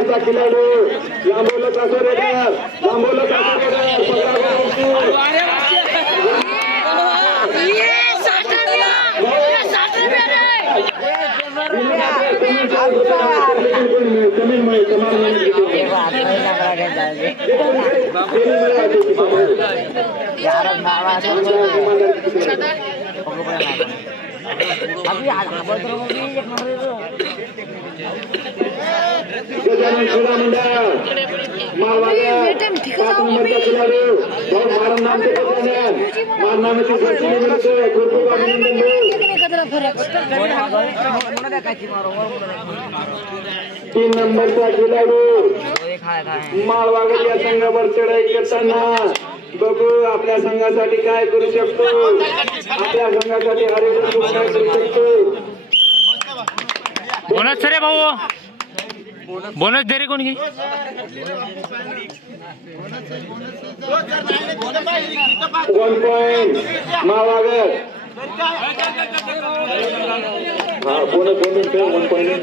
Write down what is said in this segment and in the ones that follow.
नंबरचा खिलाडू लांबवलं कासोरेकर गजानन क्रीडा मंडळ मारवाड्या 5 नंबरचा खिलाडू भाऊ मारनामचे पत्याने मारनामची संस्कृती मिळते खूप अभिनंदन देऊ 3 नंबरचा खिलाडू माळवागड या संघावर चढाई करताना बघू आपल्या संघासाठी काय करू शकतो आपल्या संघासाठी हरिभर काय करू शकतो बोनस रे भाऊ बोनस दे रे कोण घे 1 पॉइंट माळवागड बोनस 1 पॉइंट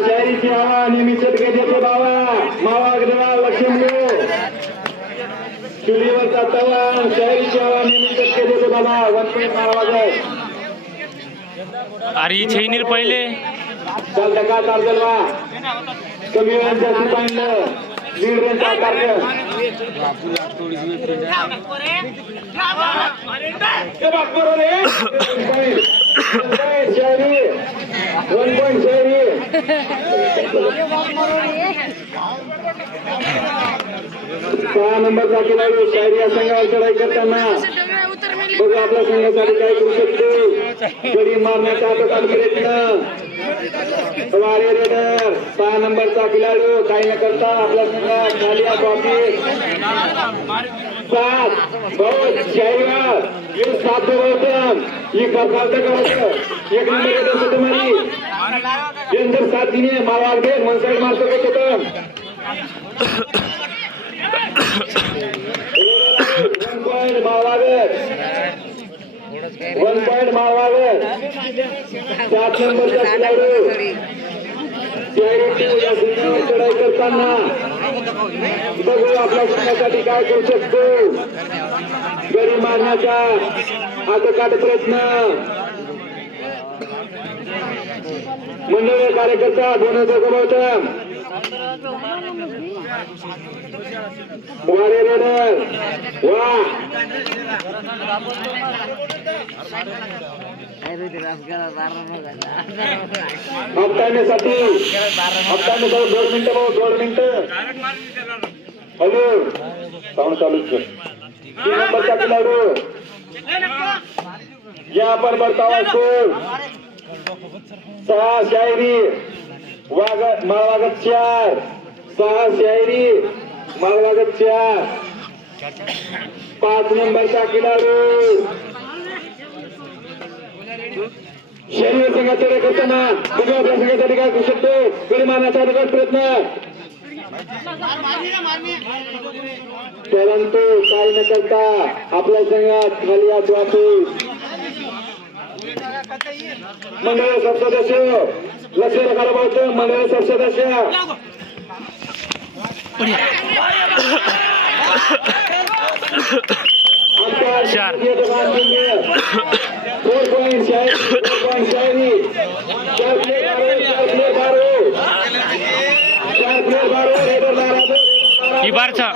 शायरीची हवा निमिषद गजाचे बाबा मावागडवा लक्ष्मी चुलीवरचा तवा शायरीची हवा निमिषद गजाचे बाबा 1 पॉइंट मावागड अरे छैनीर पहिले चल टका चालवा कमी वेळात जास्त पाहिलं लीड रेंज आकार शायरी 1 पॉइंट शायरी 6 नंबरचा खिलाडू शायरी या संघावर चढाई करताना बघू आपल्या संघासाठी काय करू शकतो गडी मारण्याचा आटोकाट प्रयत्न 6 नंबरचा खिलाडू काही न करता आपल्या संघात खाली ट्रॉफी 7 बहुत शाहीर ये 7 गौतम ये करता करायचं 1 नंबर येतो तुम्हाला जर 7 दिने मावाल घे मनसाईड मारतो का होतं 1 पॉइंट मावागड 1 पॉइंट मावागड 7 नंबरचा खिलाडू चढाई करताना बघू आपल्या संघासाठी काय करू शकतो गडी मारण्याचा आटोकाट प्रयत्न मंडळ कार्यकर्ता बोनस गमावता वारे रेडर वा हप्तानेसाठी 2 मिनिटं भाऊ 2 मिनिटं हॅलो साऊंड चालूच 3 नंबरचा खिलाडू या पर बर्तावा 6 शायरी माळवागड 4 6 शायरी माळवागड 4 5 नंबरचा खिलाडू शरीर संघाचा करताना तुम्ही आपल्या संघासाठी काय करू शकतो गडी मारण्याचा प्रयत्न परंतु काही न करता आपल्या संघात खाली वापरू मंडळ सब सदस्य लक्ष रखायला पाहिजे मंडळ सब सदस्य चार 4 पॉइंट शायरी 4 प्लेयर बारो रेडर नाराज इबारचा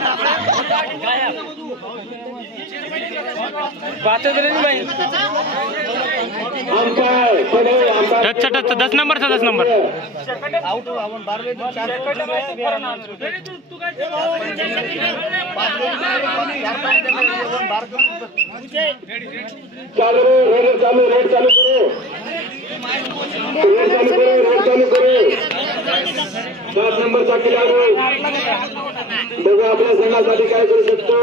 बात दे रे भाई टच 10 नंबरचा 10 नंबर आउट आपण 12 चालू रेड चालू करो रेड चालू करो 7 नंबरचा खिलाडू बघू आपल्या संघासाठी काय करू शकतो.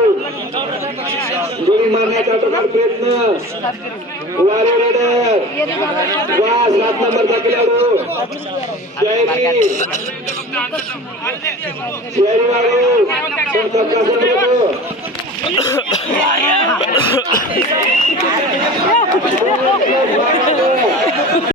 गोळी मारण्याचा प्रकार प्रयत्न. वारे रेडर वा 7 नंबरचा खेळाडू शायरी वाळू त्यांचा प्रसन्न होतो.